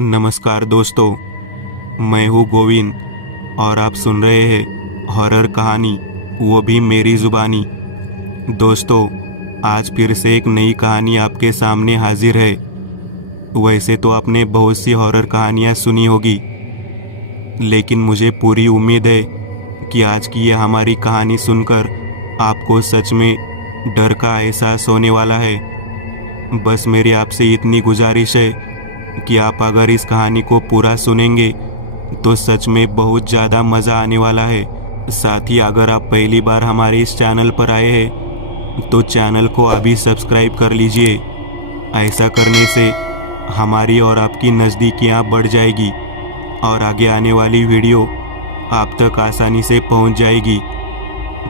नमस्कार दोस्तों, मैं हूँ गोविंद और आप सुन रहे हैं हॉरर कहानी, वो भी मेरी ज़ुबानी। दोस्तों, आज फिर से एक नई कहानी आपके सामने हाजिर है। वैसे तो आपने बहुत सी हॉरर कहानियाँ सुनी होगी, लेकिन मुझे पूरी उम्मीद है कि आज की यह हमारी कहानी सुनकर आपको सच में डर का एहसास होने वाला है। बस मेरी आपसे इतनी गुजारिश है कि आप अगर इस कहानी को पूरा सुनेंगे तो सच में बहुत ज़्यादा मज़ा आने वाला है। साथ ही अगर आप पहली बार हमारे इस चैनल पर आए हैं तो चैनल को अभी सब्सक्राइब कर लीजिए। ऐसा करने से हमारी और आपकी नज़दीकियाँ बढ़ जाएगी और आगे आने वाली वीडियो आप तक आसानी से पहुंच जाएगी।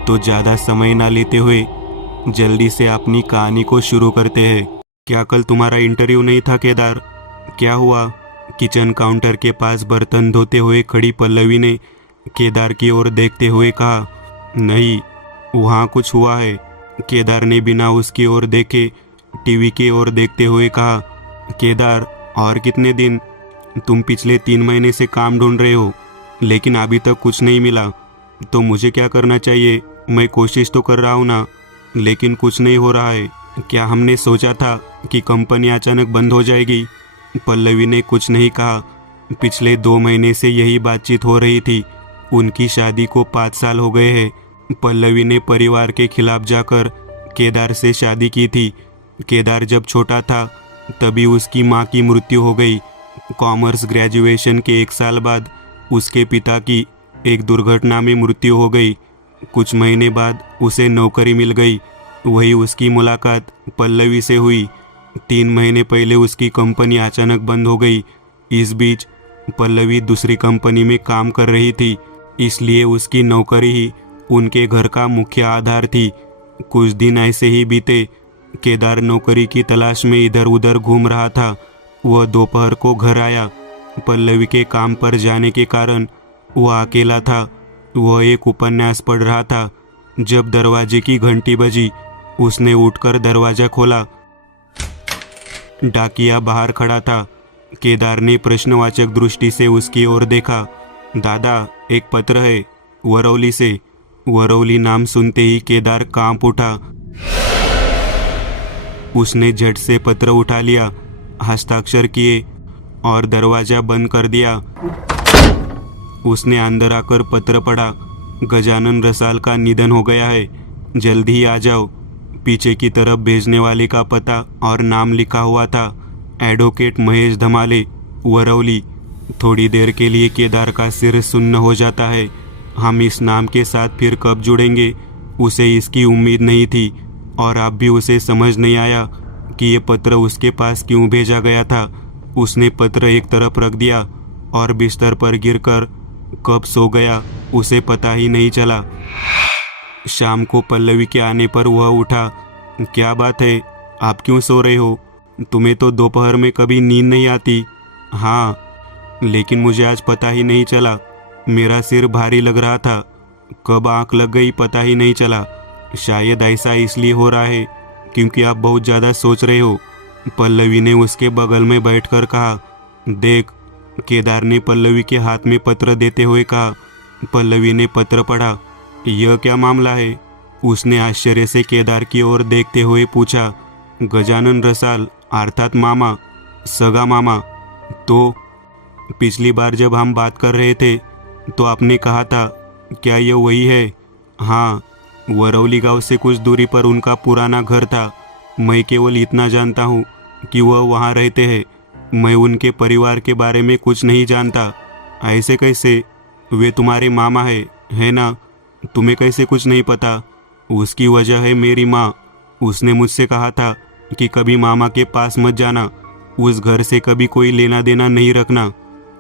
तो ज़्यादा समय ना लेते हुए जल्दी से अपनी कहानी को शुरू करते हैं। क्या कल तुम्हारा इंटरव्यू नहीं था केदार? क्या हुआ? किचन काउंटर के पास बर्तन धोते हुए खड़ी पल्लवी ने केदार की ओर देखते हुए कहा। नहीं, वहाँ कुछ हुआ है, केदार ने बिना उसकी ओर देखे टीवी की ओर देखते हुए कहा। केदार, और कितने दिन? तुम पिछले 3 महीने से काम ढूंढ रहे हो लेकिन अभी तक कुछ नहीं मिला, तो मुझे क्या करना चाहिए? मैं कोशिश तो कर रहा हूँ ना, लेकिन कुछ नहीं हो रहा है। क्या हमने सोचा था कि कंपनी अचानक बंद हो जाएगी? पल्लवी ने कुछ नहीं कहा। पिछले 2 महीने से यही बातचीत हो रही थी। उनकी शादी को 5 साल हो गए हैं। पल्लवी ने परिवार के खिलाफ जाकर केदार से शादी की थी। केदार जब छोटा था तभी उसकी मां की मृत्यु हो गई। कॉमर्स ग्रेजुएशन के 1 साल बाद उसके पिता की एक दुर्घटना में मृत्यु हो गई। कुछ महीने बाद उसे नौकरी मिल गई। वही उसकी मुलाकात पल्लवी से हुई। 3 महीने पहले उसकी कंपनी अचानक बंद हो गई। इस बीच पल्लवी दूसरी कंपनी में काम कर रही थी, इसलिए उसकी नौकरी ही उनके घर का मुख्य आधार थी। कुछ दिन ऐसे ही बीते। केदार नौकरी की तलाश में इधर उधर घूम रहा था। वह दोपहर को घर आया। पल्लवी के काम पर जाने के कारण वह अकेला था। वह एक उपन्यास पढ़ रहा था। जब दरवाजे की घंटी बजी, उसने उठकर दरवाज़ा खोला। डाकिया बाहर खड़ा था। केदार ने प्रश्नवाचक दृष्टि से उसकी ओर देखा। दादा, एक पत्र है, वरौली से। वरौली नाम सुनते ही केदार कांप उठा। उसने झट से पत्र उठा लिया, हस्ताक्षर किए और दरवाज़ा बंद कर दिया। उसने अंदर आकर पत्र पढ़ा। गजानन रसाल का निधन हो गया है, जल्दी ही आ जाओ। पीछे की तरफ भेजने वाले का पता और नाम लिखा हुआ था, एडवोकेट महेश धमाले, वरौली। थोड़ी देर के लिए केदार का सिर सुन्न हो जाता है। हम इस नाम के साथ फिर कब जुड़ेंगे, उसे इसकी उम्मीद नहीं थी और अब भी उसे समझ नहीं आया कि ये पत्र उसके पास क्यों भेजा गया था। उसने पत्र एक तरफ रख दिया और बिस्तर पर गिरकर कब सो गया उसे पता ही नहीं चला। शाम को पल्लवी के आने पर वह उठा। क्या बात है, आप क्यों सो रहे हो? तुम्हें तो दोपहर में कभी नींद नहीं आती। हाँ, लेकिन मुझे आज पता ही नहीं चला। मेरा सिर भारी लग रहा था, कब आंख लग गई पता ही नहीं चला। शायद ऐसा इसलिए हो रहा है क्योंकि आप बहुत ज़्यादा सोच रहे हो। पल्लवी ने उसके बगल में बैठकर कहा। देख, केदार ने पल्लवी के हाथ में पत्र देते हुए कहा। पल्लवी ने पत्र पढ़ा। यह क्या मामला है? उसने आश्चर्य से केदार की ओर देखते हुए पूछा। गजानन रसाल अर्थात मामा, सगा मामा। तो पिछली बार जब हम बात कर रहे थे तो आपने कहा था, क्या यह वही है? हाँ, वरौली गांव से कुछ दूरी पर उनका पुराना घर था। मैं केवल इतना जानता हूँ कि वह वहाँ रहते हैं। मैं उनके परिवार के बारे में कुछ नहीं जानता। ऐसे कैसे? वे तुम्हारे मामा है ना? तुम्हें कैसे कुछ नहीं पता? उसकी वजह है मेरी माँ। उसने मुझसे कहा था कि कभी मामा के पास मत जाना, उस घर से कभी कोई लेना देना नहीं रखना।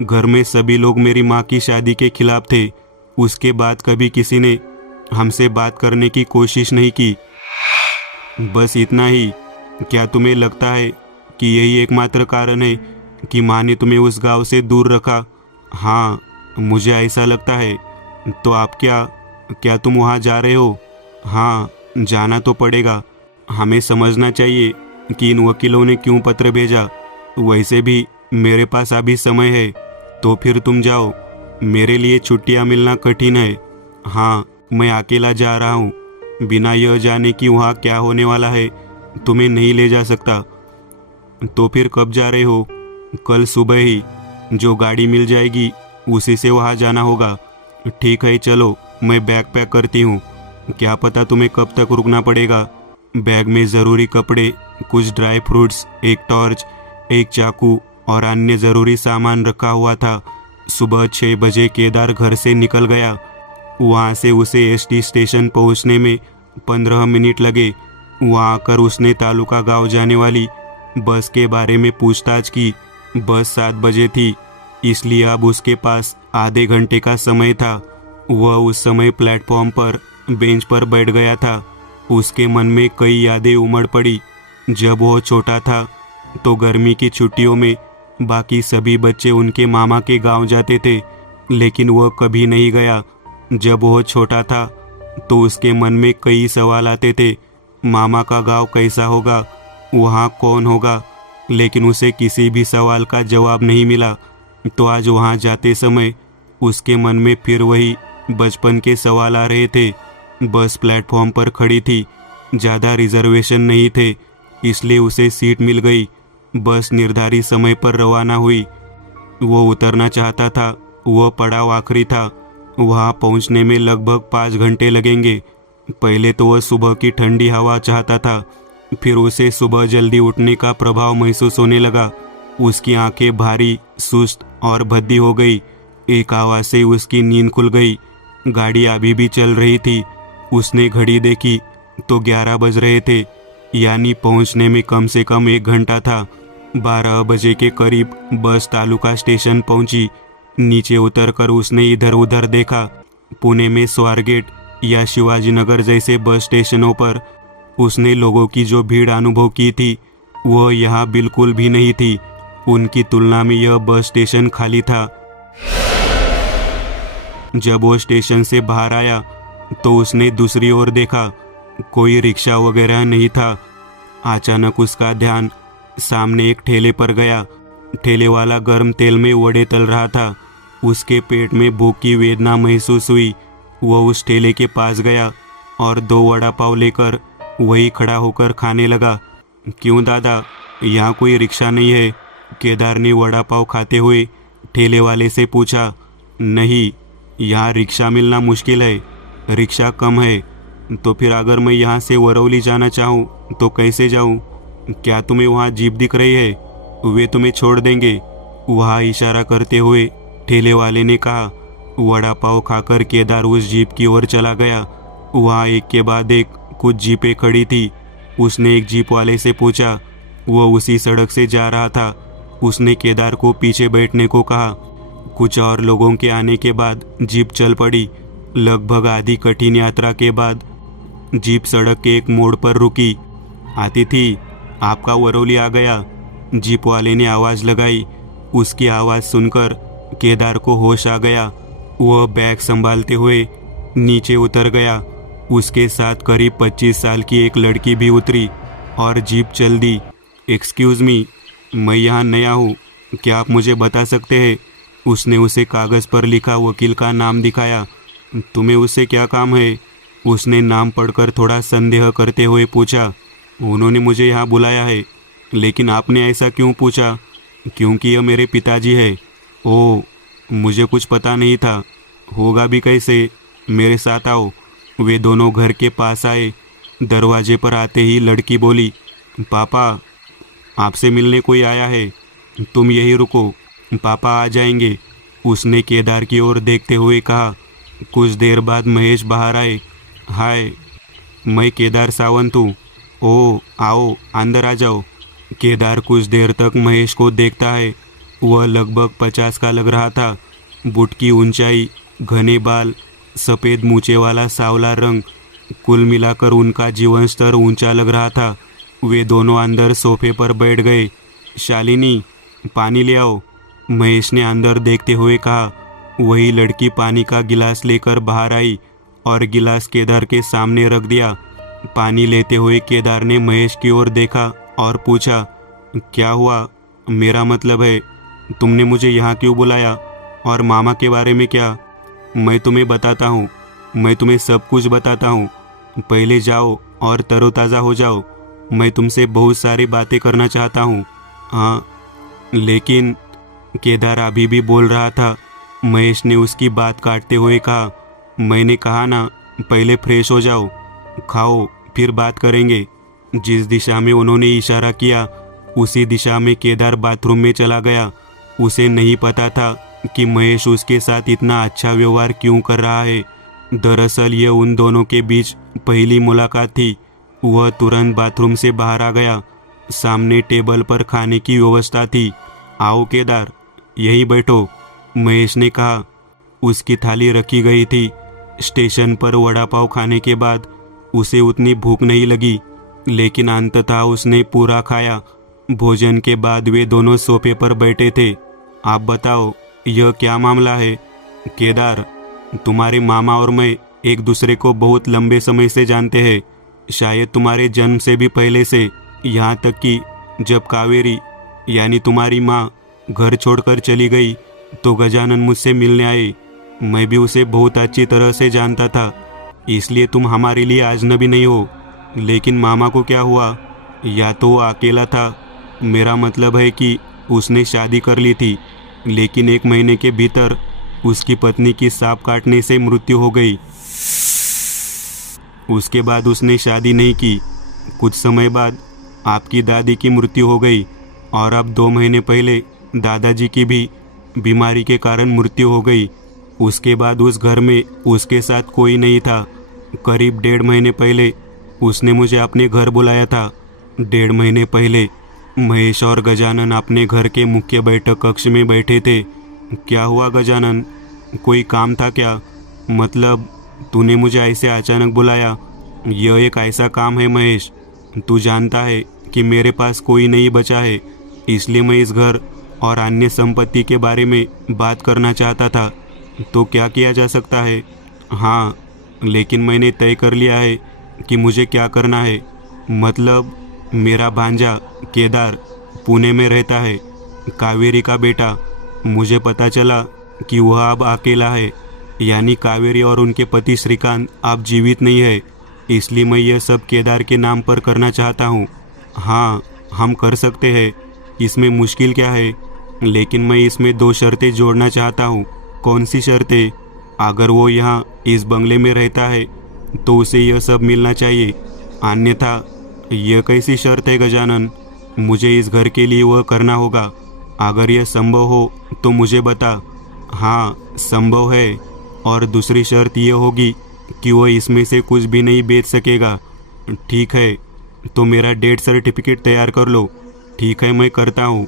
घर में सभी लोग मेरी माँ की शादी के खिलाफ थे। उसके बाद कभी किसी ने हमसे बात करने की कोशिश नहीं की। बस इतना ही। क्या तुम्हें लगता है कि यही एकमात्र कारण है कि माँ ने तुम्हें उस गांव से दूर रखा? हाँ, मुझे ऐसा लगता है। तो आप क्या तुम वहाँ जा रहे हो? हाँ, जाना तो पड़ेगा। हमें समझना चाहिए कि इन वकीलों ने क्यों पत्र भेजा। वैसे भी मेरे पास अभी समय है, तो फिर तुम जाओ। मेरे लिए छुट्टियां मिलना कठिन है। हाँ, मैं अकेला जा रहा हूँ। बिना यह जाने कि वहाँ क्या होने वाला है तुम्हें नहीं ले जा सकता। तो फिर कब जा रहे हो? कल सुबह ही। जो गाड़ी मिल जाएगी उसी से वहाँ जाना होगा। ठीक है, चलो मैं बैग पैक करती हूँ। क्या पता तुम्हें कब तक रुकना पड़ेगा। बैग में ज़रूरी कपड़े, कुछ ड्राई फ्रूट्स, एक टॉर्च, एक चाकू और अन्य ज़रूरी सामान रखा हुआ था। सुबह 6 बजे केदार घर से निकल गया। वहाँ से उसे एसटी स्टेशन पहुँचने में 15 मिनट लगे। वहाँ आकर उसने तालुका गांव जाने वाली बस के बारे में पूछताछ की। बस 7 बजे थी, इसलिए अब उसके पास आधे घंटे का समय था। वह उस समय प्लेटफॉर्म पर बेंच पर बैठ गया था। उसके मन में कई यादें उमड़ पड़ी। जब वह छोटा था तो गर्मी की छुट्टियों में बाकी सभी बच्चे उनके मामा के गांव जाते थे, लेकिन वह कभी नहीं गया। जब वह छोटा था तो उसके मन में कई सवाल आते थे। मामा का गांव कैसा होगा, वहाँ कौन होगा, लेकिन उसे किसी भी सवाल का जवाब नहीं मिला। तो आज वहाँ जाते समय उसके मन में फिर वही बचपन के सवाल आ रहे थे। बस प्लेटफॉर्म पर खड़ी थी, ज़्यादा रिजर्वेशन नहीं थे, इसलिए उसे सीट मिल गई। बस निर्धारित समय पर रवाना हुई। वो उतरना चाहता था। वह पड़ाव आखिरी था। वहाँ पहुँचने में लगभग 5 घंटे लगेंगे। पहले तो वह सुबह की ठंडी हवा चाहता था, फिर उसे सुबह जल्दी उठने का प्रभाव महसूस होने लगा। उसकी आंखें भारी, सुस्त और भद्दी हो गई। एक आवाज़ से उसकी नींद खुल गई। गाड़ी अभी भी चल रही थी। उसने घड़ी देखी तो 11 बज रहे थे, यानी पहुंचने में कम से कम 1 घंटा था। 12 बजे के करीब बस तालुका स्टेशन पहुंची। नीचे उतरकर उसने इधर उधर देखा। पुणे में स्वारगेट या शिवाजीनगर जैसे बस स्टेशनों पर उसने लोगों की जो भीड़ अनुभव की थी, वह यहाँ बिल्कुल भी नहीं थी। उनकी तुलना में यह बस स्टेशन खाली था। जब वो स्टेशन से बाहर आया तो उसने दूसरी ओर देखा। कोई रिक्शा वगैरह नहीं था। अचानक उसका ध्यान सामने एक ठेले पर गया। ठेले वाला गर्म तेल में वड़े तल रहा था। उसके पेट में भूख की वेदना महसूस हुई। वह उस ठेले के पास गया और 2 वड़ा पाव लेकर वही खड़ा होकर खाने लगा। क्यों दादा, यहाँ कोई रिक्शा नहीं है? केदार ने वड़ा पाव खाते हुए ठेले वाले से पूछा। नहीं, यहाँ रिक्शा मिलना मुश्किल है, रिक्शा कम है। तो फिर अगर मैं यहाँ से वरौली जाना चाहूँ तो कैसे जाऊँ? क्या तुम्हें वहाँ जीप दिख रही है? वे तुम्हें छोड़ देंगे, वहाँ इशारा करते हुए ठेले वाले ने कहा। वड़ा पाव खाकर केदार उस जीप की ओर चला गया। वहाँ एक के बाद एक कुछ जीपें खड़ी थी। उसने एक जीप वाले से पूछा। वह उसी सड़क से जा रहा था। उसने केदार को पीछे बैठने को कहा। कुछ और लोगों के आने के बाद जीप चल पड़ी। लगभग आधी कठिन यात्रा के बाद जीप सड़क के एक मोड़ पर रुकी। अतिथि, आपका वरौली आ गया, जीप वाले ने आवाज़ लगाई। उसकी आवाज़ सुनकर केदार को होश आ गया। वह बैग संभालते हुए नीचे उतर गया। उसके साथ करीब 25 साल की एक लड़की भी उतरी और जीप चल दी। एक्सक्यूज़ मी, मैं यहाँ नया हूँ, क्या आप मुझे बता सकते हैं? उसने उसे कागज़ पर लिखा वकील का नाम दिखाया। तुम्हें उससे क्या काम है? उसने नाम पढ़कर थोड़ा संदेह करते हुए पूछा। उन्होंने मुझे यहाँ बुलाया है। लेकिन आपने ऐसा क्यों पूछा? क्योंकि यह मेरे पिताजी है। ओह, मुझे कुछ पता नहीं था। होगा भी कैसे? मेरे साथ आओ। वे दोनों घर के पास आए। दरवाजे पर आते ही लड़की बोली, पापा, आपसे मिलने कोई आया है, तुम यहीं रुको, पापा आ जाएंगे। उसने केदार की ओर देखते हुए कहा। कुछ देर बाद महेश बाहर आए। हाय, मैं केदार सावंत हूँ। ओह, आओ अंदर आ जाओ। केदार कुछ देर तक महेश को देखता है। वह लगभग 50 का लग रहा था। बुट की ऊंचाई, घने बाल, सफ़ेद मूछे वाला सांवला रंग, कुल मिलाकर उनका जीवन स्तर ऊंचा लग रहा था। वे दोनों अंदर सोफे पर बैठ गए। शालिनी, पानी ले आओ, महेश ने अंदर देखते हुए कहा। वही लड़की पानी का गिलास लेकर बाहर आई और गिलास केदार के सामने रख दिया। पानी लेते हुए केदार ने महेश की ओर देखा और पूछा, क्या हुआ? मेरा मतलब है, तुमने मुझे यहाँ क्यों बुलाया? और मामा के बारे में क्या? मैं तुम्हें बताता हूँ, मैं तुम्हें सब कुछ बताता हूँ। पहले जाओ और तरोताज़ा हो जाओ। मैं तुमसे बहुत सारी बातें करना चाहता हूँ। हाँ, लेकिन केदार अभी भी बोल रहा था। महेश ने उसकी बात काटते हुए कहा, मैंने कहा ना, पहले फ्रेश हो जाओ, खाओ, फिर बात करेंगे। जिस दिशा में उन्होंने इशारा किया उसी दिशा में केदार बाथरूम में चला गया। उसे नहीं पता था कि महेश उसके साथ इतना अच्छा व्यवहार क्यों कर रहा है। दरअसल यह उन दोनों के बीच पहली मुलाकात थी। वह तुरंत बाथरूम से बाहर आ गया। सामने टेबल पर खाने की व्यवस्था थी। आओ केदार, यहीं बैठो, महेश ने कहा। उसकी थाली रखी गई थी। स्टेशन पर वड़ा पाव खाने के बाद उसे उतनी भूख नहीं लगी, लेकिन अंततः उसने पूरा खाया। भोजन के बाद वे दोनों सोफे पर बैठे थे। आप बताओ, यह क्या मामला है? केदार, तुम्हारे मामा और मैं एक दूसरे को बहुत लंबे समय से जानते हैं, शायद तुम्हारे जन्म से भी पहले से। यहाँ तक कि जब कावेरी यानी तुम्हारी माँ घर छोड़कर चली गई तो गजानन मुझसे मिलने आए। मैं भी उसे बहुत अच्छी तरह से जानता था, इसलिए तुम हमारे लिए अजनबी नहीं हो। लेकिन मामा को क्या हुआ? या तो वो अकेला था, मेरा मतलब है कि उसने शादी कर ली थी, लेकिन 1 महीने के भीतर उसकी पत्नी की सांप काटने से मृत्यु हो गई। उसके बाद उसने शादी नहीं की। कुछ समय बाद आपकी दादी की मृत्यु हो गई और अब 2 महीने पहले दादाजी की भी बीमारी के कारण मृत्यु हो गई। उसके बाद उस घर में उसके साथ कोई नहीं था। करीब 1.5 महीने पहले उसने मुझे अपने घर बुलाया था। 1.5 महीने पहले महेश और गजानन अपने घर के मुख्य बैठक कक्ष में बैठे थे। क्या हुआ गजानन, कोई काम था क्या? मतलब तूने मुझे ऐसे अचानक बुलाया? यह एक ऐसा काम है महेश, तू जानता है कि मेरे पास कोई नहीं बचा है, इसलिए मैं इस घर और अन्य संपत्ति के बारे में बात करना चाहता था। तो क्या किया जा सकता है? हाँ, लेकिन मैंने तय कर लिया है कि मुझे क्या करना है। मतलब मेरा भांजा केदार पुणे में रहता है, कावेरी का बेटा। मुझे पता चला कि वह अब अकेला है, यानी कावेरी और उनके पति श्रीकांत अब जीवित नहीं है, इसलिए मैं यह सब केदार के नाम पर करना चाहता हूँ। हाँ, हम कर सकते हैं, इसमें मुश्किल क्या है? लेकिन मैं इसमें 2 शर्तें जोड़ना चाहता हूँ। कौन सी शर्तें? अगर वो यहाँ इस बंगले में रहता है तो उसे यह सब मिलना चाहिए, अन्यथा। यह कैसी शर्त है गजानन? मुझे इस घर के लिए वह करना होगा। अगर यह संभव हो तो मुझे बता। हाँ, संभव है। और दूसरी शर्त यह होगी कि वह इसमें से कुछ भी नहीं बेच सकेगा। ठीक है, तो मेरा डेथ सर्टिफिकेट तैयार कर लो। ठीक है, मैं करता हूँ,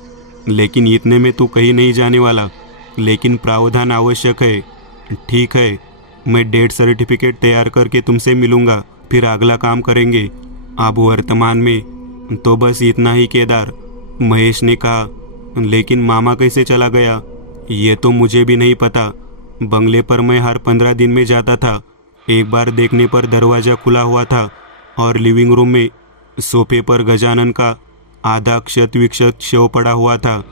लेकिन इतने में तू कहीं नहीं जाने वाला, लेकिन प्रावधान आवश्यक है। ठीक है, मैं डेथ सर्टिफिकेट तैयार करके तुमसे मिलूँगा, फिर अगला काम करेंगे। अब वर्तमान में तो बस इतना ही केदार, महेश ने कहा। लेकिन मामा कैसे चला गया ये तो मुझे भी नहीं पता। बंगले पर मैं हर 15 दिन में जाता था। एक बार देखने पर दरवाज़ा खुला हुआ था और लिविंग रूम में सोफे पर गजानन का आधा क्षत विक्षत शव पड़ा हुआ था।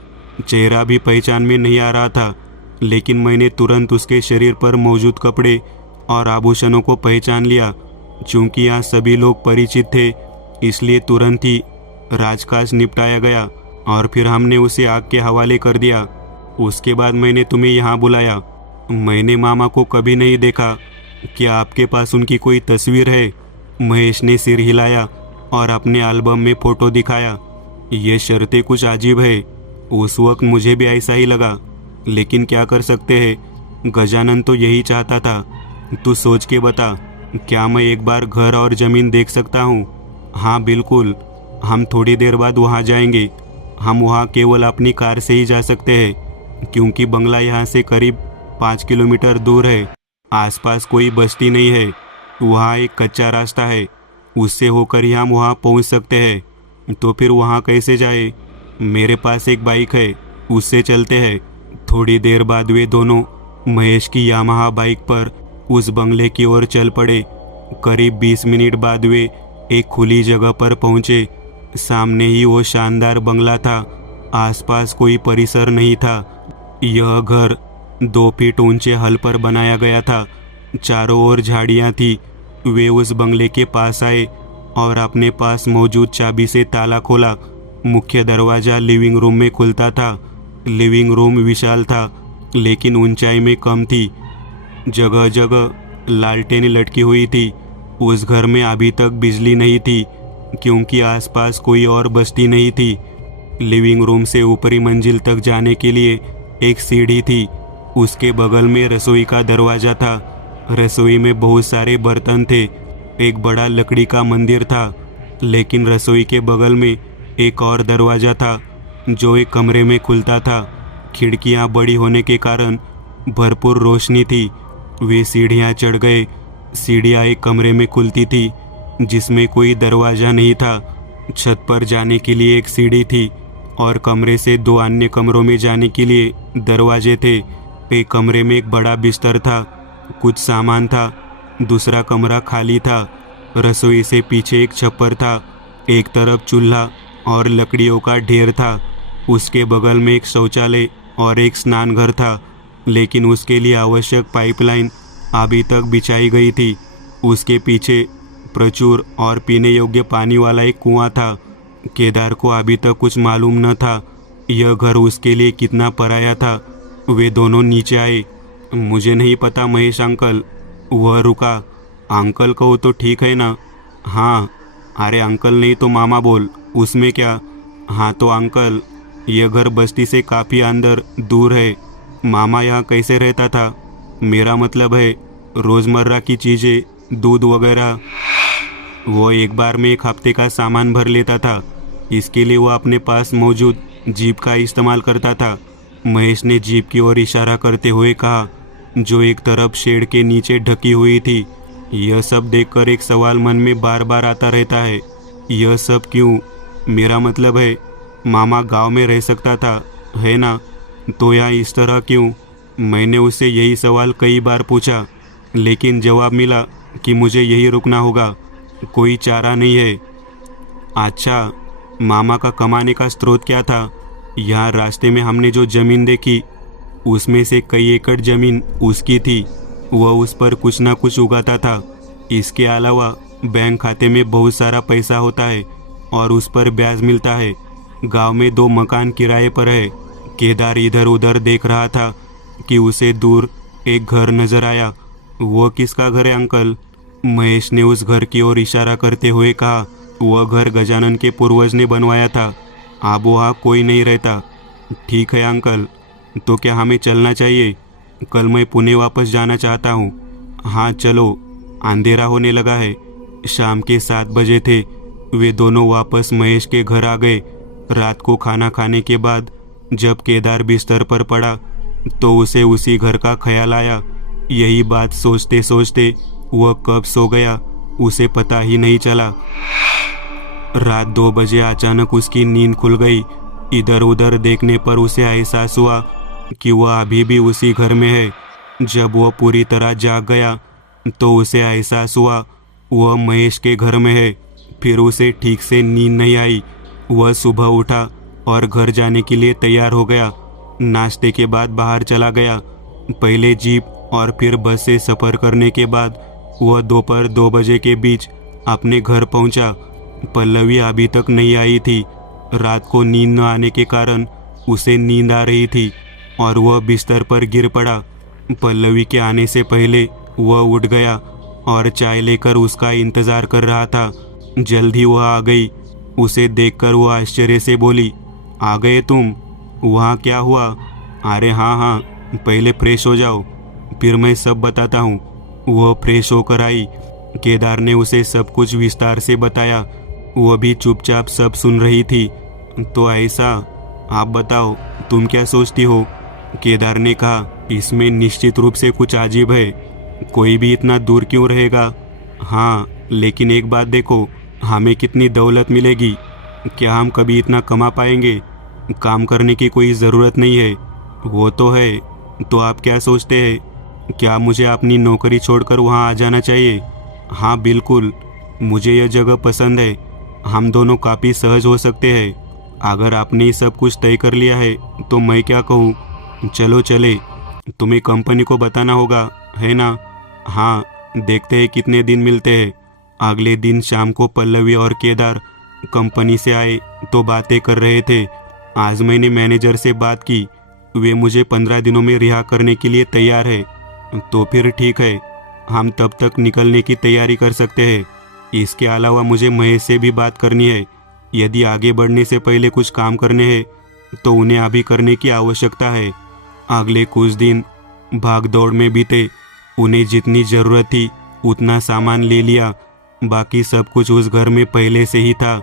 चेहरा भी पहचान में नहीं आ रहा था, लेकिन मैंने तुरंत उसके शरीर पर मौजूद कपड़े और आभूषणों को पहचान लिया। चूंकि यहाँ सभी लोग परिचित थे, इसलिए तुरंत ही राजकाज निपटाया गया और फिर हमने उसे आग के हवाले कर दिया। उसके बाद मैंने तुम्हें यहाँ बुलाया। मैंने मामा को कभी नहीं देखा। क्या आपके पास उनकी कोई तस्वीर है? महेश ने सिर हिलाया और अपने एल्बम में फ़ोटो दिखाया। ये शर्तें कुछ अजीब है। उस वक्त मुझे भी ऐसा ही लगा, लेकिन क्या कर सकते हैं, गजानन तो यही चाहता था। तू सोच के बता, क्या मैं एक बार घर और ज़मीन देख सकता हूँ? हाँ बिल्कुल, हम थोड़ी देर बाद वहाँ जाएंगे। हम वहाँ केवल अपनी कार से ही जा सकते हैं, क्योंकि बंगला यहाँ से करीब 5 किलोमीटर दूर है। आसपास कोई बस्ती नहीं है। वहाँ एक कच्चा रास्ता है, उससे होकर ही हम वहाँ पहुँच सकते हैं। तो फिर वहाँ कैसे जाए? मेरे पास एक बाइक है, उससे चलते हैं। थोड़ी देर बाद वे दोनों महेश की यामाहा बाइक पर उस बंगले की ओर चल पड़े। करीब 20 मिनट बाद वे एक खुली जगह पर पहुँचे। सामने ही वो शानदार बंगला था। आसपास कोई परिसर नहीं था। यह घर 2 फीट ऊंचे हल पर बनाया गया था। चारों ओर झाड़ियाँ थी। वे उस बंगले के पास आए और अपने पास मौजूद चाबी से ताला खोला। मुख्य दरवाज़ा लिविंग रूम में खुलता था। लिविंग रूम विशाल था, लेकिन ऊंचाई में कम थी। जगह जगह लालटेनें लटकी हुई थी। उस घर में अभी तक बिजली नहीं थी, क्योंकि आसपास कोई और बस्ती नहीं थी। लिविंग रूम से ऊपरी मंजिल तक जाने के लिए एक सीढ़ी थी। उसके बगल में रसोई का दरवाज़ा था। रसोई में बहुत सारे बर्तन थे। एक बड़ा लकड़ी का मंदिर था, लेकिन रसोई के बगल में एक और दरवाज़ा था जो एक कमरे में खुलता था। खिड़कियां बड़ी होने के कारण भरपूर रोशनी थी। वे सीढ़ियां चढ़ गए। सीढ़ियां एक कमरे में खुलती थी, जिसमें कोई दरवाज़ा नहीं था। छत पर जाने के लिए एक सीढ़ी थी और कमरे से 2 अन्य कमरों में जाने के लिए दरवाजे थे। एक कमरे में एक बड़ा बिस्तर था, कुछ सामान था। दूसरा कमरा खाली था। रसोई से पीछे एक छप्पर था। एक तरफ चूल्हा और लकड़ियों का ढेर था। उसके बगल में एक शौचालय और एक स्नान घर था, लेकिन उसके लिए आवश्यक पाइपलाइन अभी तक बिछाई गई थी। उसके पीछे प्रचुर और पीने योग्य पानी वाला एक कुआं था। केदार को अभी तक कुछ मालूम न था यह घर उसके लिए कितना पराया था। वे दोनों नीचे आए। मुझे नहीं पता महेश अंकल। वह रुका। अंकल कहो तो ठीक है ना? हाँ। अरे अंकल नहीं तो मामा बोल, उसमें क्या। हाँ तो अंकल, यह घर बस्ती से काफ़ी अंदर दूर है। मामा यहाँ कैसे रहता था? मेरा मतलब है रोज़मर्रा की चीज़ें, दूध वगैरह। वो एक बार में 1 हफ्ते का सामान भर लेता था। इसके लिए वो अपने पास मौजूद जीप का इस्तेमाल करता था। महेश ने जीप की ओर इशारा करते हुए कहा, जो एक तरफ शेड के नीचे ढकी हुई थी। यह सब देखकर एक सवाल मन में बार बार आता रहता है, यह सब क्यों? मेरा मतलब है मामा गांव में रह सकता था, है ना? तो यहाँ इस तरह क्यों? मैंने उससे यही सवाल कई बार पूछा, लेकिन जवाब मिला कि मुझे यही रुकना होगा, कोई चारा नहीं है। अच्छा, मामा का कमाने का स्रोत क्या था? यहाँ रास्ते में हमने जो ज़मीन देखी, उसमें से कई एकड़ ज़मीन उसकी थी। वह उस पर कुछ ना कुछ उगाता था। इसके अलावा बैंक खाते में बहुत सारा पैसा होता है और उस पर ब्याज मिलता है। गांव में 2 मकान किराए पर है। केदार इधर उधर देख रहा था कि उसे दूर एक घर नजर आया। वो किसका घर है अंकल? महेश ने उस घर की ओर इशारा करते हुए कहा। वह घर गजानन के पूर्वज ने बनवाया था। अब वहाँ कोई नहीं रहता। ठीक है अंकल, तो क्या हमें चलना चाहिए? कल मैं पुणे वापस जाना चाहता हूँ। हाँ चलो, अंधेरा होने लगा है। शाम के 7 बजे थे। वे दोनों वापस महेश के घर आ गए। रात को खाना खाने के बाद जब केदार बिस्तर पर पड़ा तो उसे उसी घर का ख्याल आया। यही बात सोचते सोचते वह कब सो गया उसे पता ही नहीं चला। रात 2 बजे अचानक उसकी नींद खुल गई। इधर उधर देखने पर उसे एहसास हुआ कि वह अभी भी उसी घर में है। जब वह पूरी तरह जाग गया तो उसे एहसास हुआ वह महेश के घर में है। फिर उसे ठीक से नींद नहीं आई। वह सुबह उठा और घर जाने के लिए तैयार हो गया। नाश्ते के बाद बाहर चला गया। पहले जीप और फिर बस से सफ़र करने के बाद वह दोपहर 2 बजे के बीच अपने घर पहुंचा। पल्लवी अभी तक नहीं आई थी। रात को नींद न आने के कारण उसे नींद आ रही थी और वह बिस्तर पर गिर पड़ा। पल्लवी के आने से पहले वह उठ गया और चाय लेकर उसका इंतज़ार कर रहा था। जल्दी वह आ गई। उसे देखकर वह आश्चर्य से बोली, आ गए तुम? वहाँ क्या हुआ? अरे हाँ हाँ, पहले फ्रेश हो जाओ, फिर मैं सब बताता हूँ। वह फ्रेश होकर आई। केदार ने उसे सब कुछ विस्तार से बताया। वह भी चुपचाप सब सुन रही थी। तो ऐसा, आप बताओ तुम क्या सोचती हो? केदार ने कहा, इसमें निश्चित रूप से कुछ अजीब है। कोई भी इतना दूर क्यों रहेगा? हाँ, लेकिन एक बात देखो, हमें कितनी दौलत मिलेगी। क्या हम कभी इतना कमा पाएंगे? काम करने की कोई ज़रूरत नहीं है। वो तो है। तो आप क्या सोचते हैं? क्या मुझे अपनी नौकरी छोड़कर वहाँ आ जाना चाहिए? हाँ बिल्कुल, मुझे यह जगह पसंद है। हम दोनों काफ़ी सहज हो सकते हैं। अगर आपने ये सब कुछ तय कर लिया है तो मैं क्या कहूँ, चलो चले। तुम्हें कंपनी को बताना होगा, है ना? हाँ, देखते हैं कितने दिन मिलते हैं। अगले दिन शाम को पल्लवी और केदार कंपनी से आए तो बातें कर रहे थे। आज मैंने मैनेजर से बात की, वे मुझे 15 दिनों में रिहा करने के लिए तैयार है। तो फिर ठीक है, हम तब तक निकलने की तैयारी कर सकते हैं। इसके अलावा मुझे महेश से भी बात करनी है। यदि आगे बढ़ने से पहले कुछ काम करने हैं तो उन्हें अभी करने की आवश्यकता है। अगले कुछ दिन भाग दौड़ में बीते। उन्हें जितनी ज़रूरत थी उतना सामान ले लिया, बाकी सब कुछ उस घर में पहले से ही था।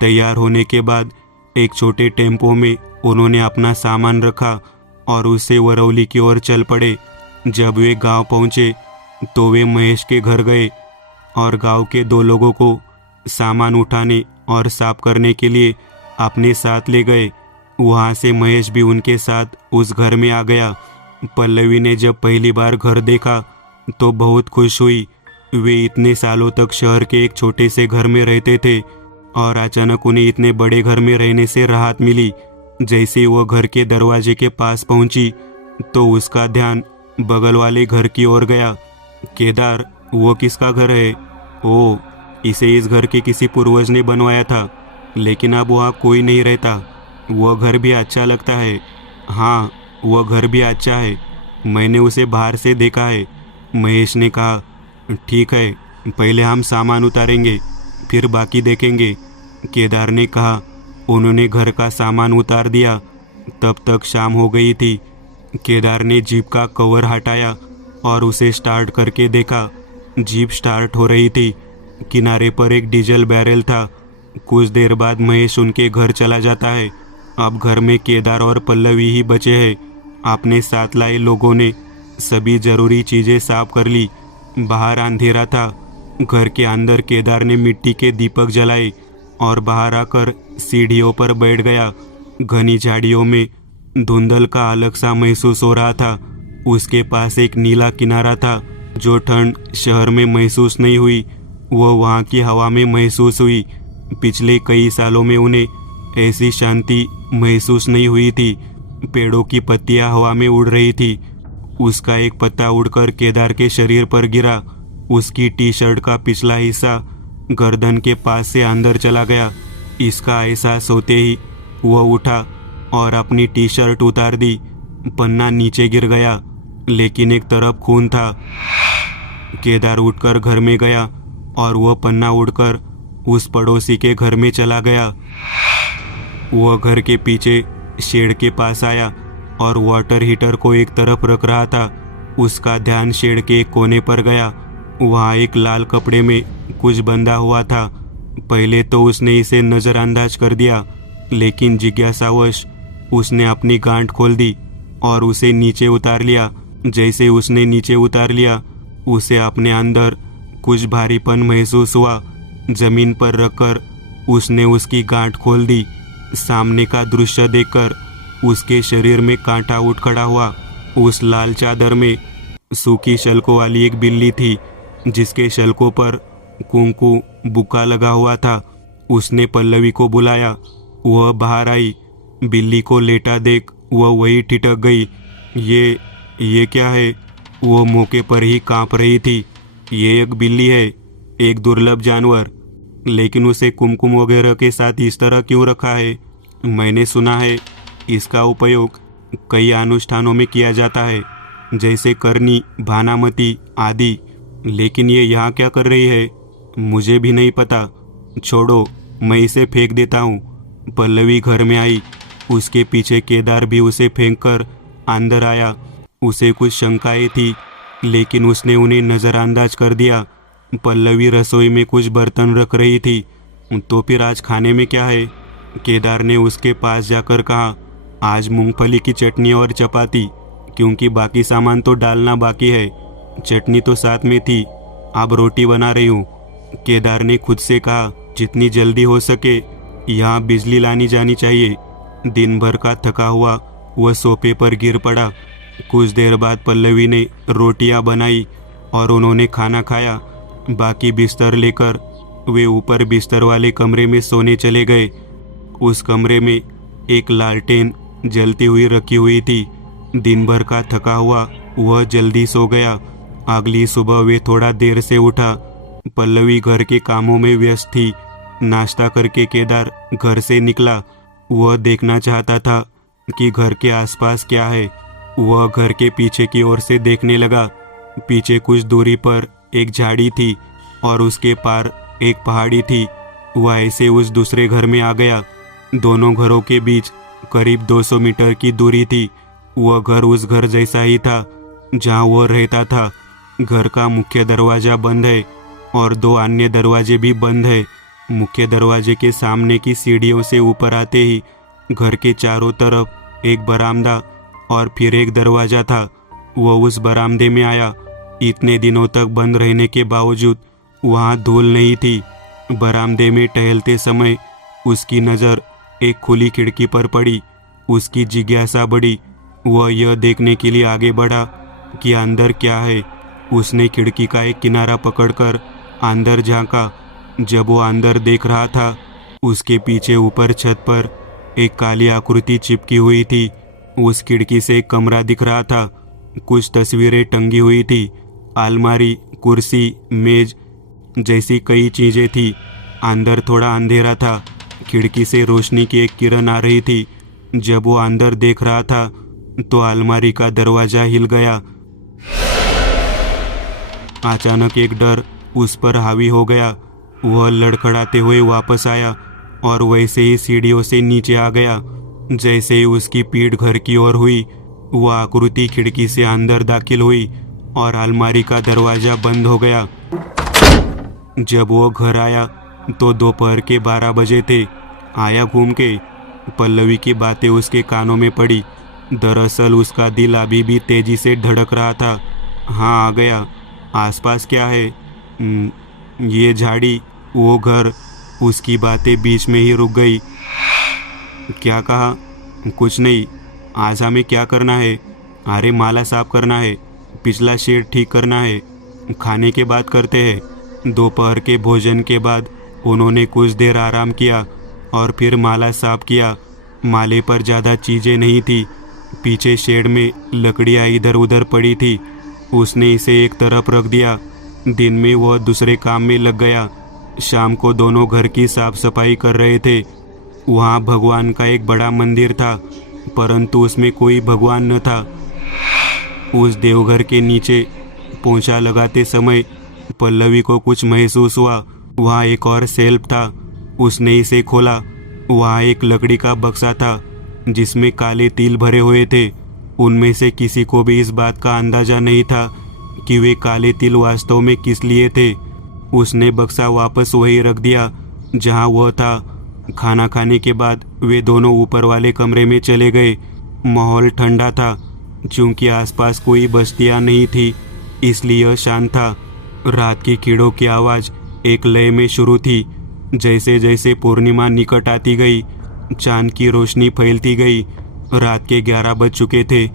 तैयार होने के बाद एक छोटे टेम्पो में उन्होंने अपना सामान रखा और उससे वरौली की ओर चल पड़े। जब वे गांव पहुंचे तो वे महेश के घर गए और गांव के 2 लोगों को सामान उठाने और साफ करने के लिए अपने साथ ले गए। वहां से महेश भी उनके साथ उस घर में आ गया। पल्लवी ने जब पहली बार घर देखा तो बहुत खुश हुई। वे इतने सालों तक शहर के एक छोटे से घर में रहते थे और अचानक उन्हें इतने बड़े घर में रहने से राहत मिली। जैसे वो घर के दरवाजे के पास पहुंची तो उसका ध्यान बगल वाले घर की ओर गया। केदार, वो किसका घर है? ओ, इसे इस घर के किसी पूर्वज ने बनवाया था, लेकिन अब वहाँ कोई नहीं रहता। वह घर भी अच्छा लगता है। हाँ, वह घर भी अच्छा है, मैंने उसे बाहर से देखा है। महेश ने कहा, ठीक है, पहले हम सामान उतारेंगे, फिर बाकी देखेंगे। केदार ने कहा। उन्होंने घर का सामान उतार दिया। तब तक शाम हो गई थी। केदार ने जीप का कवर हटाया और उसे स्टार्ट करके देखा। जीप स्टार्ट हो रही थी। किनारे पर एक डीजल बैरल था। कुछ देर बाद महेश उनके घर चला जाता है। अब घर में केदार और पल्लवी ही बचे हैं। अपने साथ लाए लोगों ने सभी जरूरी चीज़ें साफ कर ली। बाहर अंधेरा था। घर के अंदर केदार ने मिट्टी के दीपक जलाए और बाहर आकर सीढ़ियों पर बैठ गया। घनी झाड़ियों में धुंधल का अलग सा महसूस हो रहा था। उसके पास एक नीला किनारा था। जो ठंड शहर में महसूस नहीं हुई वो वहाँ की हवा में महसूस हुई। पिछले कई सालों में उन्हें ऐसी शांति महसूस नहीं हुई थी। पेड़ों की पत्तियां हवा में उड़ रही थी। उसका एक पत्ता उड़कर केदार के शरीर पर गिरा। उसकी टी शर्ट का पिछला हिस्सा गर्दन के पास से अंदर चला गया। इसका एहसास होते ही वह उठा और अपनी टी शर्ट उतार दी। पन्ना नीचे गिर गया, लेकिन एक तरफ खून था। केदार उठकर घर में गया और वह पन्ना उड़कर उस पड़ोसी के घर में चला गया। वह घर के पीछे शेड के पास आया और वाटर हीटर को एक तरफ रख रहा था। उसका ध्यान शेड के एक कोने पर गया। वहाँ एक लाल कपड़े में कुछ बंधा हुआ था। पहले तो उसने इसे नज़रअंदाज कर दिया, लेकिन जिज्ञासावश उसने अपनी गांठ खोल दी और उसे नीचे उतार लिया। जैसे उसने नीचे उतार लिया, उसे अपने अंदर कुछ भारीपन महसूस हुआ। जमीन पर रखकर उसने उसकी गांठ खोल दी। सामने का दृश्य देखकर उसके शरीर में कांटा उठ खड़ा हुआ। उस लाल चादर में सूखी शल्कों वाली एक बिल्ली थी, जिसके शल्कों पर कुंकू बुक्का लगा हुआ था। उसने पल्लवी को बुलाया। वह बाहर आई। बिल्ली को लेटा देख वह वही ठिठक गई। ये क्या है? वो मौके पर ही कांप रही थी। ये एक बिल्ली है, एक दुर्लभ जानवर, लेकिन उसे कुमकुम वगैरह के साथ इस तरह क्यों रखा है? मैंने सुना है इसका उपयोग कई अनुष्ठानों में किया जाता है, जैसे करनी, भानामती आदि, लेकिन ये यहाँ क्या कर रही है मुझे भी नहीं पता। छोड़ो, मैं इसे फेंक देता हूँ। पल्लवी घर में आई। उसके पीछे केदार भी उसे फेंककर अंदर आया। उसे कुछ शंकाएं थी, लेकिन उसने उन्हें नज़रअंदाज कर दिया। पल्लवी रसोई में कुछ बर्तन रख रही थी। तो फिर आज खाने में क्या है? केदार ने उसके पास जाकर कहा, आज मूंगफली की चटनी और चपाती, क्योंकि बाकी सामान तो डालना बाकी है। चटनी तो साथ में थी, अब रोटी बना रही हूँ। केदार ने खुद से कहा, जितनी जल्दी हो सके यहाँ बिजली लानी जानी चाहिए। दिन भर का थका हुआ वह सोफे पर गिर पड़ा। कुछ देर बाद पल्लवी ने रोटियां बनाई और उन्होंने खाना खाया। बाकी बिस्तर लेकर वे ऊपर बिस्तर वाले कमरे में सोने चले गए उस कमरे में एक लालटेन जलती हुई रखी हुई थी। दिन भर का थका हुआ वह जल्दी सो गया। अगली सुबह वे थोड़ा देर से उठा। पल्लवी घर के कामों में व्यस्त थी। नाश्ता करके केदार घर से निकला। वह देखना चाहता था कि घर के आसपास क्या है। वह घर के पीछे की ओर से देखने लगा। पीछे कुछ दूरी पर एक झाड़ी थी और उसके पार एक पहाड़ी थी। वह ऐसे उस दूसरे घर में आ गया। दोनों घरों के बीच करीब 200 मीटर की दूरी थी। वह घर उस घर जैसा ही था जहां वह रहता था। घर का मुख्य दरवाजा बंद है और 2 अन्य दरवाजे भी बंद है। मुख्य दरवाजे के सामने की सीढ़ियों से ऊपर आते ही घर के चारों तरफ एक बरामदा और फिर एक दरवाजा था। वह उस बरामदे में आया। इतने दिनों तक बंद रहने के बावजूद वहाँ धूल नहीं थी। बरामदे में टहलते समय उसकी नज़र एक खुली खिड़की पर पड़ी। उसकी जिज्ञासा बढ़ी। वह यह देखने के लिए आगे बढ़ा कि अंदर क्या है। उसने खिड़की का एक किनारा पकड़कर अंदर झांका। जब वो अंदर देख रहा था, उसके पीछे ऊपर छत पर एक काली आकृति चिपकी हुई थी। उस खिड़की से एक कमरा दिख रहा था। कुछ तस्वीरें टंगी हुई थी। अलमारी, कुर्सी, मेज जैसी कई चीजें थी। अंदर थोड़ा अंधेरा था। खिड़की से रोशनी की एक किरण आ रही थी। जब वो अंदर देख रहा था तो अलमारी का दरवाजा हिल गया। अचानक एक डर उस पर हावी हो गया। वह लड़खड़ाते हुए वापस आया और वैसे ही सीढ़ियों से नीचे आ गया। जैसे ही उसकी पीठ घर की ओर हुई, वह आकृति खिड़की से अंदर दाखिल हुई और अलमारी का दरवाजा बंद हो गया। जब वो घर आया तो दोपहर के 12 बजे थे। आया घूम के। पल्लवी की बातें उसके कानों में पड़ी। दरअसल उसका दिल अभी भी तेजी से धड़क रहा था। हाँ, आ गया। आसपास क्या है? ये झाड़ी, वो घर। उसकी बातें बीच में ही रुक गई। क्या कहा? कुछ नहीं। आज हमें क्या करना है? अरे माला साफ करना है, पिछला शेड ठीक करना है, खाने के बाद करते हैं। दोपहर के भोजन के बाद उन्होंने कुछ देर आराम किया और फिर माला साफ किया। माले पर ज़्यादा चीज़ें नहीं थी। पीछे शेड में लकड़ियाँ इधर उधर पड़ी थी। उसने इसे एक तरफ रख दिया। दिन में वह दूसरे काम में लग गया। शाम को दोनों घर की साफ सफाई कर रहे थे। वहाँ भगवान का एक बड़ा मंदिर था, परंतु उसमें कोई भगवान न था। उस देवघर के नीचे पोंछा लगाते समय पल्लवी को कुछ महसूस हुआ। वहाँ एक और शेल्फ था। उसने इसे खोला। वहाँ एक लकड़ी का बक्सा था जिसमें काले तिल भरे हुए थे। उनमें से किसी को भी इस बात का अंदाजा नहीं था कि वे काले तिल वास्तव में किस लिए थे। उसने बक्सा वापस वहीं रख दिया जहाँ वह था। खाना खाने के बाद वे दोनों ऊपर वाले कमरे में चले गए। माहौल ठंडा था। चूंकि आसपास कोई बस्तियां नहीं थी, इसलिए यह शांत था। रात की कीड़ों की आवाज़ एक लय में शुरू थी। जैसे जैसे पूर्णिमा निकट आती गई, चांद की रोशनी फैलती गई। रात के 11 बज चुके थे।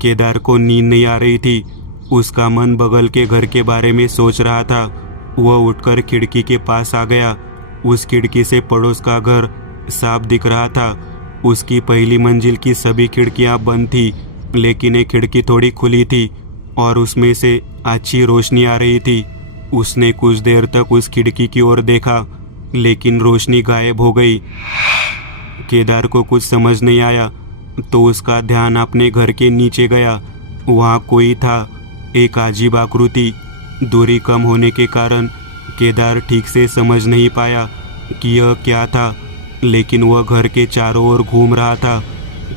केदार को नींद नहीं आ रही थी। उसका मन बगल के घर के बारे में सोच रहा था। वह उठकर खिड़की के पास आ गया। उस खिड़की से पड़ोस का घर साफ दिख रहा था। उसकी पहली मंजिल की सभी खिड़कियां बंद थी, लेकिन एक खिड़की थोड़ी खुली थी और उसमें से अच्छी रोशनी आ रही थी। उसने कुछ देर तक उस खिड़की की ओर देखा, लेकिन रोशनी गायब हो गई। केदार को कुछ समझ नहीं आया, तो उसका ध्यान अपने घर के नीचे गया। वहाँ कोई था, एक अजीब आकृति। दूरी कम होने के कारण केदार ठीक से समझ नहीं पाया कि यह क्या था, लेकिन वह घर के चारों ओर घूम रहा था।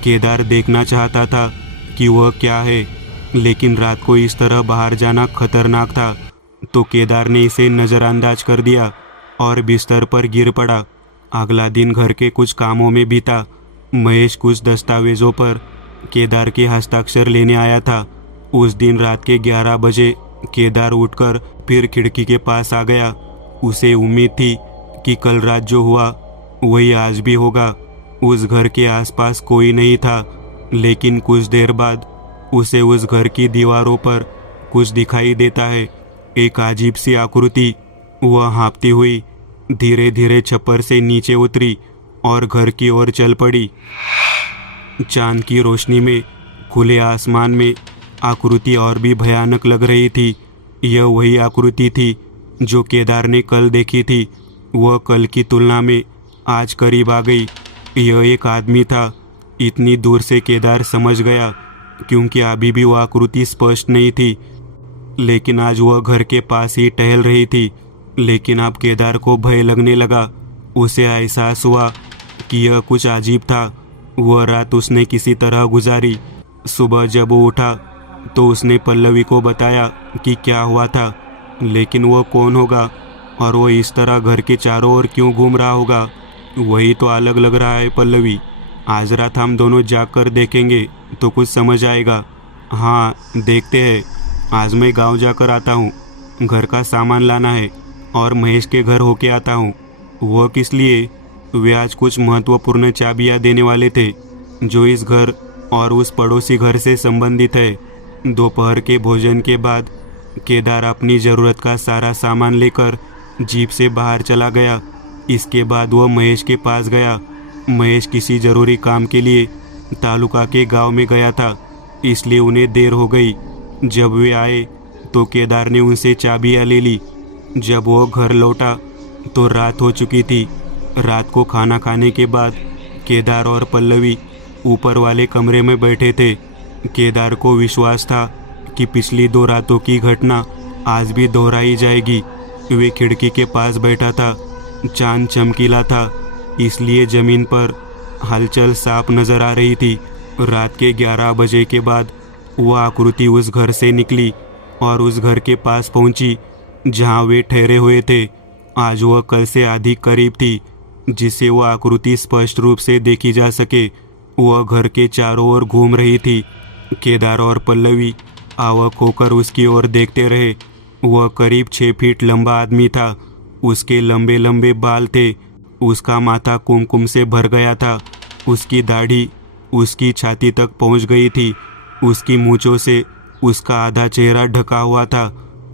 केदार देखना चाहता था कि वह क्या है, लेकिन रात को इस तरह बाहर जाना खतरनाक था, तो केदार ने इसे नज़रअंदाज कर दिया और बिस्तर पर गिर पड़ा। अगला दिन घर के कुछ कामों में बीता। महेश कुछ दस्तावेजों पर केदार के हस्ताक्षर लेने आया था। उस दिन रात के 11 बजे केदार उठकर फिर खिड़की के पास आ गया। उसे उम्मीद थी कि कल रात जो हुआ वही आज भी होगा। उस घर के आसपास कोई नहीं था, लेकिन कुछ देर बाद उसे उस घर की दीवारों पर कुछ दिखाई देता है। एक अजीब सी आकृति। वह हाँफती हुई धीरे धीरे छप्पर से नीचे उतरी और घर की ओर चल पड़ी। चांद की रोशनी में खुले आसमान में आकृति और भी भयानक लग रही थी। यह वही आकृति थी जो केदार ने कल देखी थी। वह कल की तुलना में आज करीब आ गई। यह एक आदमी था। इतनी दूर से केदार समझ गया, क्योंकि अभी भी वह आकृति स्पष्ट नहीं थी। लेकिन आज वह घर के पास ही टहल रही थी। लेकिन अब केदार को भय लगने लगा। उसे एहसास हुआ कि यह कुछ अजीब था। वह रात उसने किसी तरह गुजारी। सुबह जब वो उठा तो उसने पल्लवी को बताया कि क्या हुआ था। लेकिन वह कौन होगा और वह इस तरह घर के चारों ओर क्यों घूम रहा होगा? वही तो अलग लग रहा है पल्लवी। आज रात हम दोनों जाकर देखेंगे तो कुछ समझ आएगा। हाँ, देखते हैं। आज मैं गांव जाकर आता हूँ। घर का सामान लाना है और महेश के घर होके आता हूँ। वह किस लिए? वे आज कुछ महत्वपूर्ण चाबियाँ देने वाले थे जो इस घर और उस पड़ोसी घर से संबंधित है। दोपहर के भोजन के बाद केदार अपनी ज़रूरत का सारा सामान लेकर जीप से बाहर चला गया। इसके बाद वह महेश के पास गया। महेश किसी ज़रूरी काम के लिए तालुका के गांव में गया था, इसलिए उन्हें देर हो गई। जब वे आए तो केदार ने उनसे चाबियाँ ले ली। जब वो घर लौटा तो रात हो चुकी थी। रात को खाना खाने के बाद केदार और पल्लवी ऊपर वाले कमरे में बैठे थे। केदार को विश्वास था कि पिछली 2 रातों की घटना आज भी दोहराई जाएगी। वे खिड़की के पास बैठा था। चांद चमकीला था, इसलिए जमीन पर हलचल साफ नजर आ रही थी। रात के 11 बजे के बाद वह आकृति उस घर से निकली और उस घर के पास पहुंची जहां वे ठहरे हुए थे। आज वह कल से अधिक करीब थी, जिससे वह आकृति स्पष्ट रूप से देखी जा सके। वह घर के चारों ओर घूम रही थी। केदार और पल्लवी आवक होकर उसकी ओर देखते रहे। वह करीब 6 फीट लंबा आदमी था। उसके लंबे लंबे बाल थे। उसका माथा कुमकुम से भर गया था। उसकी दाढ़ी उसकी छाती तक पहुंच गई थी। उसकी मूंछों से उसका आधा चेहरा ढका हुआ था।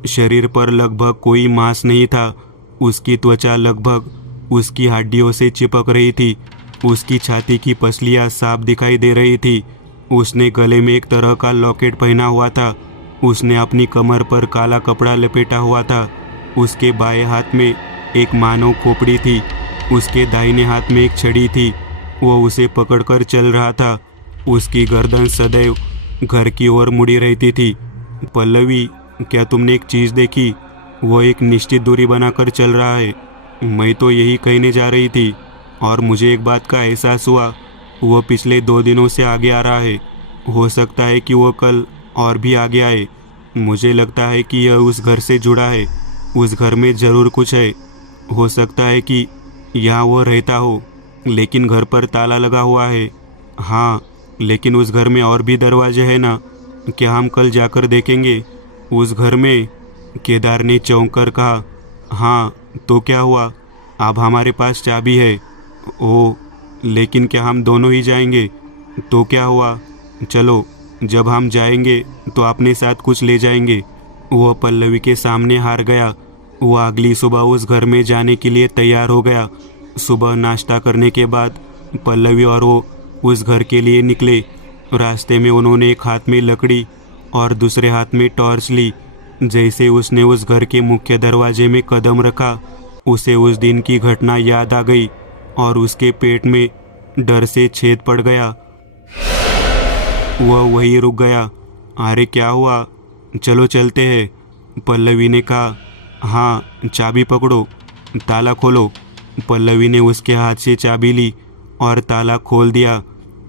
शरीर पर लगभग कोई मांस नहीं था। उसकी त्वचा लगभग उसकी हड्डियों से चिपक रही थी। उसकी छाती की पसलियां साफ दिखाई दे रही थी। उसने गले में एक तरह का लॉकेट पहना हुआ था। उसने अपनी कमर पर काला कपड़ा लपेटा हुआ था। उसके बाएं हाथ में एक मानव खोपड़ी थी। उसके दाहिने हाथ में एक छड़ी थी। वह उसे पकड़कर चल रहा था। उसकी गर्दन सदैव घर की ओर मुड़ी रहती थी। पल्लवी, क्या तुमने एक चीज़ देखी? वह एक निश्चित दूरी बनाकर चल रहा है। मैं तो यही कहने जा रही थी। और मुझे एक बात का एहसास हुआ, वह पिछले 2 दिनों से आगे आ रहा है। हो सकता है कि वह कल और भी आगे आए। मुझे लगता है कि यह उस घर से जुड़ा है। उस घर में ज़रूर कुछ है। हो सकता है कि यहाँ वो रहता हो, लेकिन घर पर ताला लगा हुआ है। हाँ, लेकिन उस घर में और भी दरवाजे हैं ना? क्या हम कल जाकर देखेंगे उस घर में? केदार ने चौंक कर कहा। हाँ, तो क्या हुआ? अब हमारे पास चाबी है। ओह, लेकिन क्या हम दोनों ही जाएंगे? तो क्या हुआ? चलो, जब हम जाएंगे तो अपने साथ कुछ ले जाएंगे। वह पल्लवी के सामने हार गया। वह अगली सुबह उस घर में जाने के लिए तैयार हो गया। सुबह नाश्ता करने के बाद पल्लवी और वो उस घर के लिए निकले। रास्ते में उन्होंने एक हाथ में लकड़ी और दूसरे हाथ में टॉर्च ली। जैसे उसने उस घर के मुख्य दरवाजे में कदम रखा, उसे उस दिन की घटना याद आ गई और उसके पेट में डर से छेद पड़ गया। वह वहीं रुक गया। अरे क्या हुआ? चलो चलते हैं, पल्लवी ने कहा। हाँ, चाबी पकड़ो, ताला खोलो। पल्लवी ने उसके हाथ से चाबी ली और ताला खोल दिया।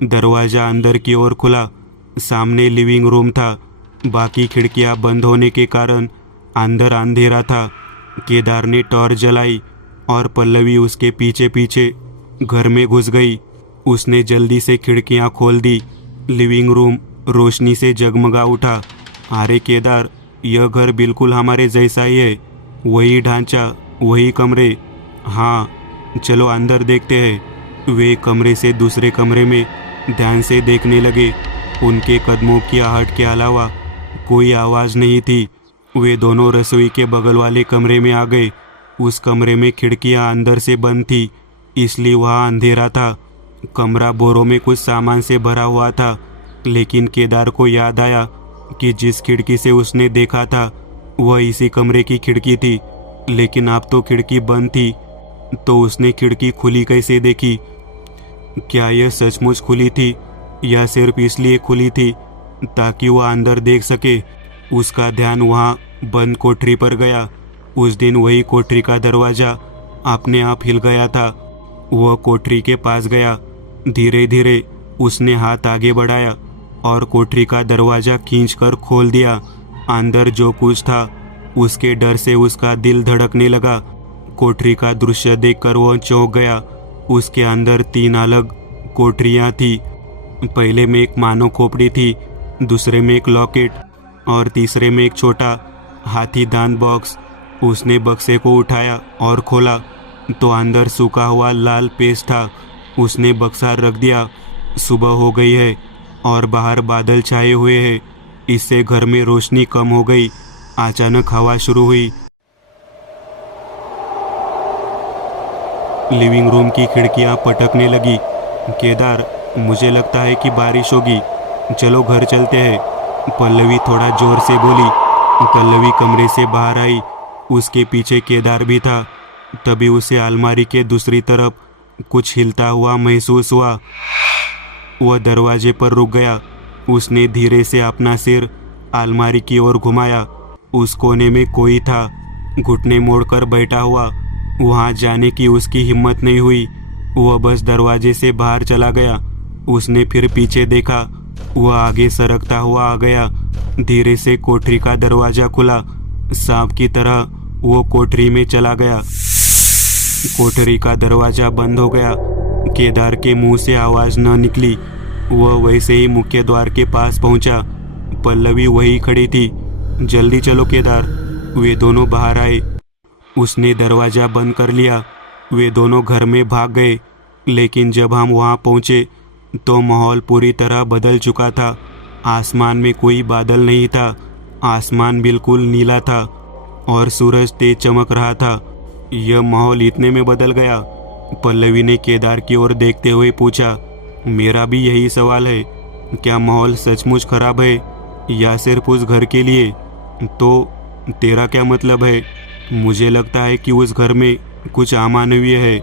दरवाज़ा अंदर की ओर खुला। सामने लिविंग रूम था। बाकी खिड़कियां बंद होने के कारण अंदर अंधेरा था। केदार ने टॉर्च जलाई और पल्लवी उसके पीछे पीछे घर में घुस गई। उसने जल्दी से खिड़कियां खोल दी। लिविंग रूम रोशनी से जगमगा उठा। अरे केदार, यह घर बिल्कुल हमारे जैसा ही है। वही ढांचा, वही कमरे। हाँ, चलो अंदर देखते हैं। वे कमरे से दूसरे कमरे में ध्यान से देखने लगे। उनके कदमों की आहट के अलावा कोई आवाज़ नहीं थी। वे दोनों रसोई के बगल वाले कमरे में आ गए। उस कमरे में खिड़कियां अंदर से बंद थी। इसलिए वहाँ अंधेरा था। कमरा बोरों में कुछ सामान से भरा हुआ था, लेकिन केदार को याद आया कि जिस खिड़की से उसने देखा था वह इसी कमरे की खिड़की थी, लेकिन अब तो खिड़की बंद थी। तो उसने खिड़की खुली कैसे देखी? क्या यह सचमुच खुली थी या सिर्फ इसलिए खुली थी ताकि वह अंदर देख सके? उसका ध्यान वहाँ बंद कोठरी पर गया। उस दिन वही कोठरी का दरवाज़ा अपने आप हिल गया था। वह कोठरी के पास गया। धीरे धीरे उसने हाथ आगे बढ़ाया और कोठरी का दरवाज़ा खींचकर खोल दिया। अंदर जो कुछ था उसके डर से उसका दिल धड़कने लगा। कोठरी का दृश्य देखकर वह चौंक गया। उसके अंदर 3 अलग कोठरियाँ थी। पहले में एक मानव खोपड़ी थी, दूसरे में एक लॉकेट और तीसरे में एक छोटा हाथी दांत बॉक्स। उसने बक्से को उठाया और खोला तो अंदर सूखा हुआ लाल पेस्ट था। उसने बक्सा रख दिया। सुबह हो गई है और बाहर बादल छाए हुए हैं। इससे घर में रोशनी कम हो गई। अचानक हवा शुरू हुई। लिविंग रूम की खिड़कियां पटकने लगी। केदार, मुझे लगता है कि बारिश होगी, चलो घर चलते हैं, पल्लवी थोड़ा जोर से बोली। पल्लवी कमरे से बाहर आई। उसके पीछे केदार भी था। तभी उसे अलमारी के दूसरी तरफ कुछ हिलता हुआ महसूस हुआ। वह दरवाजे पर रुक गया। उसने धीरे से अपना सिर अलमारी की ओर घुमाया। उस कोने में कोई था, घुटने मोड़कर बैठा हुआ। वहां जाने की उसकी हिम्मत नहीं हुई। वह बस दरवाजे से बाहर चला गया। उसने फिर पीछे देखा। वह आगे सरकता हुआ आ गया। धीरे से कोठरी का दरवाजा खुला। सांप की तरह वो कोठरी में चला गया। कोठरी का दरवाजा बंद हो गया। केदार के मुंह से आवाज न निकली। वह वैसे ही मुख्य द्वार के पास पहुंचा। पल्लवी वही खड़ी थी। जल्दी चलो केदार। वे दोनों बाहर आए। उसने दरवाजा बंद कर लिया। वे दोनों घर में भाग गए। लेकिन जब हम वहां पहुंचे तो माहौल पूरी तरह बदल चुका था। आसमान में कोई बादल नहीं था। आसमान बिल्कुल नीला था और सूरज तेज चमक रहा था। यह माहौल इतने में बदल गया? पल्लवी ने केदार की ओर देखते हुए पूछा। मेरा भी यही सवाल है। क्या माहौल सचमुच खराब है या सिर्फ उस घर के लिए? तो तेरा क्या मतलब है? मुझे लगता है कि उस घर में कुछ अमानवीय है।